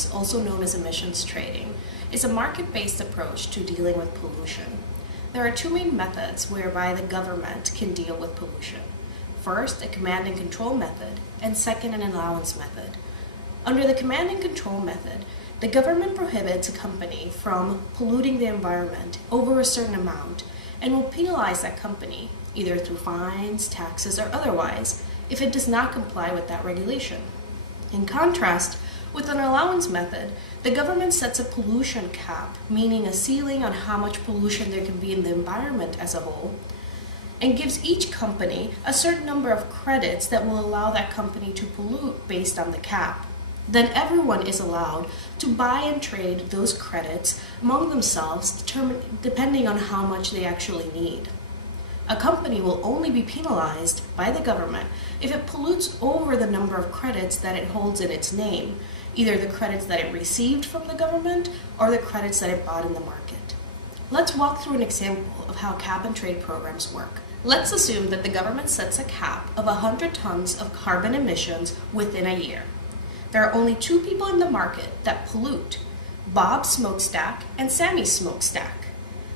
programs, also known as emissions trading, is a market-based approach to dealing with pollution. There are two main methods whereby the government can deal with pollution. First, a command and control method, and second, an allowance method. Under the command and control method, the government prohibits a company from polluting the environment over a certain amount and will penalize that company, either through fines, taxes, or otherwise, if it does not comply with that regulation. In contrast, with an allowance method, the government sets a pollution cap, meaning a ceiling on how much pollution there can be in the environment as a whole, and gives each company a certain number of credits that will allow that company to pollute based on the cap. Then everyone is allowed to buy and trade those credits among themselves, depending on how much they actually need. A company will only be penalized by the government if it pollutes over the number of credits that it holds in its name, either the credits that it received from the government or the credits that it bought in the market. Let's walk through an example of how cap and trade programs work. Let's assume that the government sets a cap of 100 tons of carbon emissions within a year. There are only two people in the market that pollute, Bob's Smokestack and Sammy's Smokestack.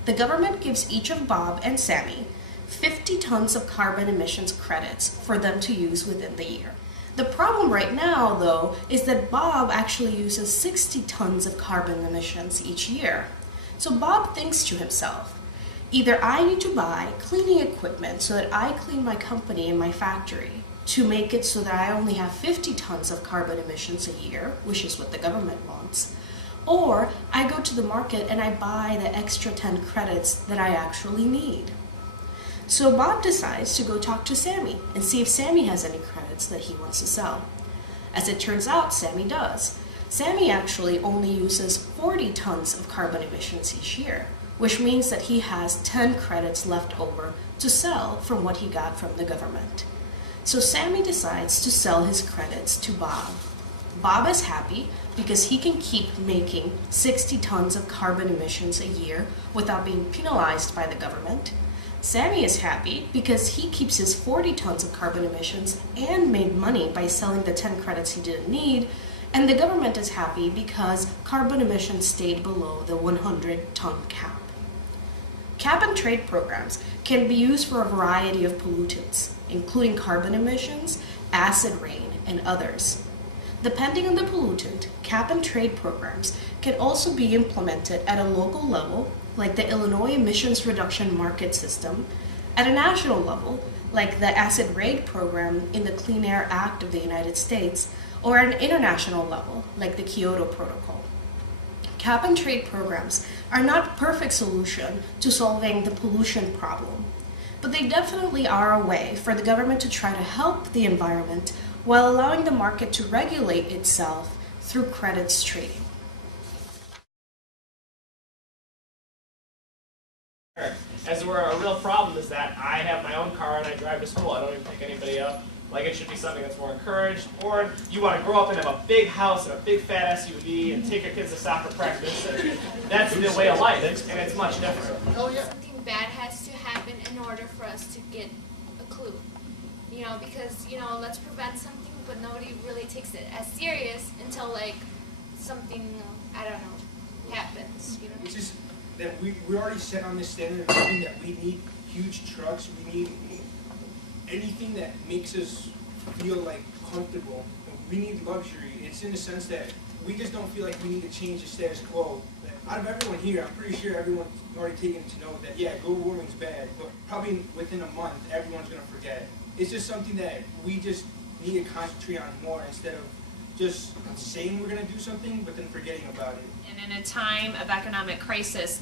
The government gives each of Bob and Sammy 50 tons of carbon emissions credits for them to use within the year. The problem right now, though, is that Bob actually uses 60 tons of carbon emissions each year. So Bob thinks to himself, either I need to buy cleaning equipment so that I clean my company and my factory to make it so that I only have 50 tons of carbon emissions a year, which is what the government wants, or I go to the market and I buy the extra 10 credits that I actually need. So Bob decides to go talk to Sammy and see if Sammy has any credits that he wants to sell. As it turns out, Sammy does. Sammy actually only uses 40 tons of carbon emissions each year, which means that he has 10 credits left over to sell from what he got from the government. So Sammy decides to sell his credits to Bob. Bob is happy because he can keep making 60 tons of carbon emissions a year without being penalized by the government. Sammy is happy because he keeps his 40 tons of carbon emissions and made money by selling the 10 credits he didn't need. And the government is happy because carbon emissions stayed below the 100-ton cap. Cap and trade programs can be used for a variety of pollutants, including carbon emissions, acid rain, and others. Depending on the pollutant, cap and trade programs can also be implemented at a local level, like the Illinois Emissions Reduction Market System, at a national level, like the Acid Rain program in the Clean Air Act of the United States, or at an international level, like the Kyoto Protocol. Cap and trade programs are not a perfect solution to solving the pollution problem, but they definitely are a way for the government to try to help the environment while allowing the market to regulate itself through credits trading. As where a real problem is that I have my own car and I drive to school. I don't even pick anybody up. Like, it should be something that's more encouraged. Or you want to grow up and have a big house and a big fat SUV and take your kids to soccer practice. And that's the way of life, and it's much different. Oh, yeah. Something bad has to happen in order for us to get a clue. You know, because, you know, let's prevent something, but nobody really takes it as serious until, like, something, I don't know, happens. You know? Which is that we already set on this standard of living that we need huge trucks, we need anything that makes us feel like comfortable. We need luxury. It's in the sense that we just don't feel like we need to change the status quo. Out of everyone here, I'm pretty sure everyone's already taken to know that, yeah, global warming's bad, but probably within a month, everyone's going to forget it. It's just something that we just need to concentrate on more instead of just saying we're going to do something, but then forgetting about it. And in a time of economic crisis,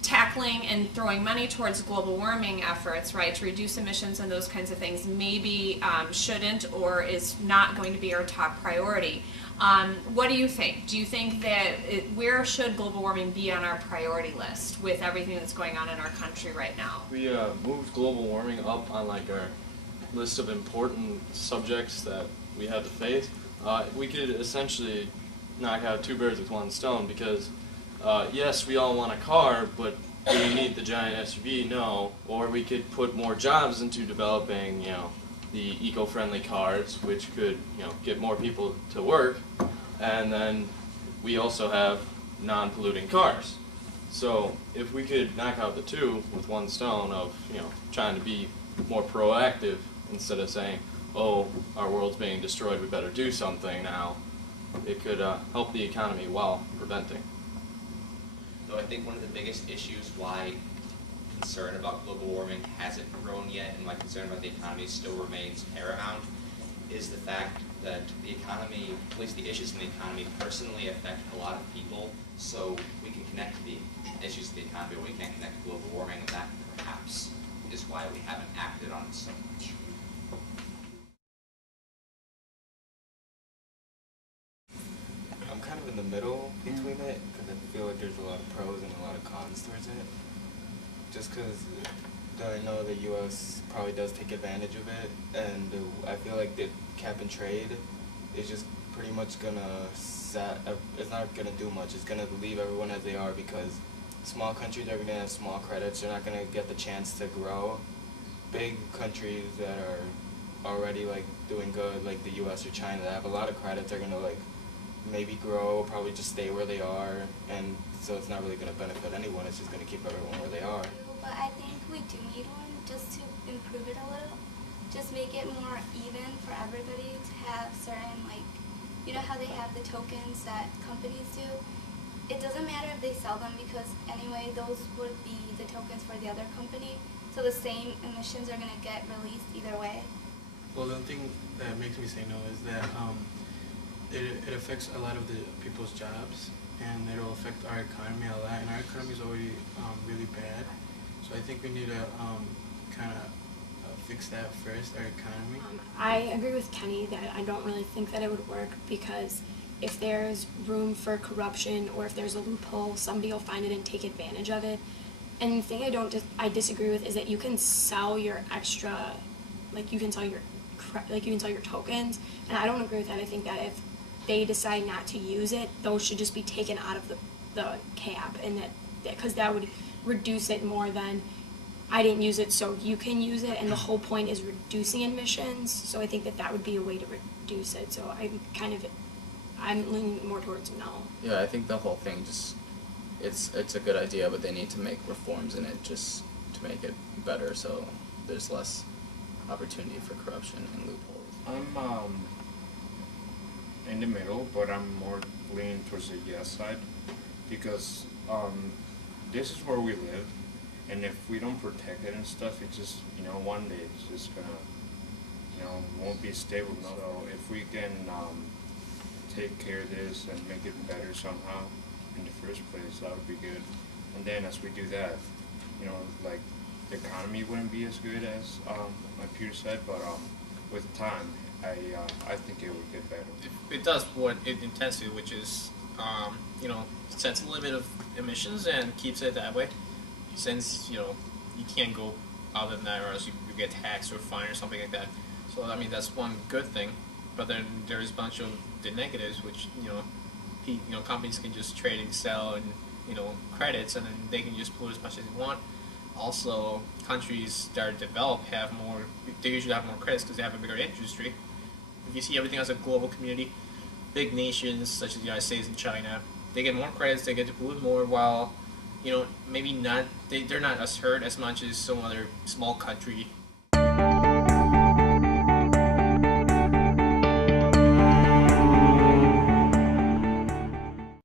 tackling and throwing money towards global warming efforts, right, to reduce emissions and those kinds of things maybe shouldn't or is not going to be our top priority. What do you think? Do you think that where should global warming be on our priority list with everything that's going on in our country right now? We moved global warming up on like our list of important subjects that we had to face. We could essentially knock out two birds with one stone because yes, we all want a car, but do we need the giant SUV? No. Or we could put more jobs into developing, you know, the eco-friendly cars, which could, you know, get more people to work, and then we also have non-polluting cars. So if we could knock out the two with one stone of, trying to be more proactive instead of saying, oh, our world's being destroyed, we better do something now, it could help the economy while preventing. Though I think one of the biggest issues why concern about global warming hasn't grown yet and why concern about the economy still remains paramount is the fact that the economy, at least the issues in the economy, personally affect a lot of people. So we can connect to the issues of the economy, but we can't connect to global warming, and that perhaps is why we haven't acted on it so much. I'm kind of in the middle between it because I feel like there's a lot of pros and a lot of cons towards it. Just because I know the U.S. probably does take advantage of it, and I feel like the cap and trade is just pretty much gonna it's not gonna do much. It's gonna leave everyone as they are because small countries are gonna have small credits. They're not gonna get the chance to grow. Big countries that are already like doing good, like the U.S. or China, that have a lot of credits, are gonna like maybe grow, probably just stay where they are, and so it's not really gonna benefit anyone. It's just gonna keep everyone where they are. But I think we do need one just to improve it a little. Just make it more even for everybody to have certain, like, you know how they have the tokens that companies do? It doesn't matter if they sell them because anyway, those would be the tokens for the other company. So the same emissions are going to get released either way. Well, the thing that makes me say no is that it affects a lot of the people's jobs, and it'll affect our economy a lot, and our economy is already really bad. So I think we need to kind of fix that first, our economy. I agree with Kenny that I don't really think that it would work because if there's room for corruption or if there's a loophole, somebody will find it and take advantage of it. And the thing I disagree with is that you can sell your extra, like you can sell your tokens, and I don't agree with that. I think that if they decide not to use it, those should just be taken out of the cap, and because that would reduce it more than I didn't use it so you can use it, and the whole point is reducing emissions, so I think that would be a way to reduce it. So I'm leaning more towards no. Yeah, I think the whole thing it's a good idea, but they need to make reforms in it just to make it better so there's less opportunity for corruption and loopholes. I'm in the middle, but I'm more leaning towards the yes side because this is where we live, and if we don't protect it and stuff, it just, one day it's just gonna, won't be stable. So if we can take care of this and make it better somehow in the first place, that would be good. And then as we do that, like the economy wouldn't be as good as my peers said, but with time, I think it would get better. It does what it intends to, which is, sets a limit of emissions and keeps it that way. Since, you can't go other than that or else you get taxed or fined or something like that. So, I mean, that's one good thing. But then there's a bunch of the negatives, which, companies can just trade and sell and, credits, and then they can just pollute as much as they want. Also, countries that are developed they usually have more credits because they have a bigger industry. If you see everything as a global community, big nations such as the United States and China, they get more credits, they get to pollute more, while, maybe not, they're not as hurt as much as some other small country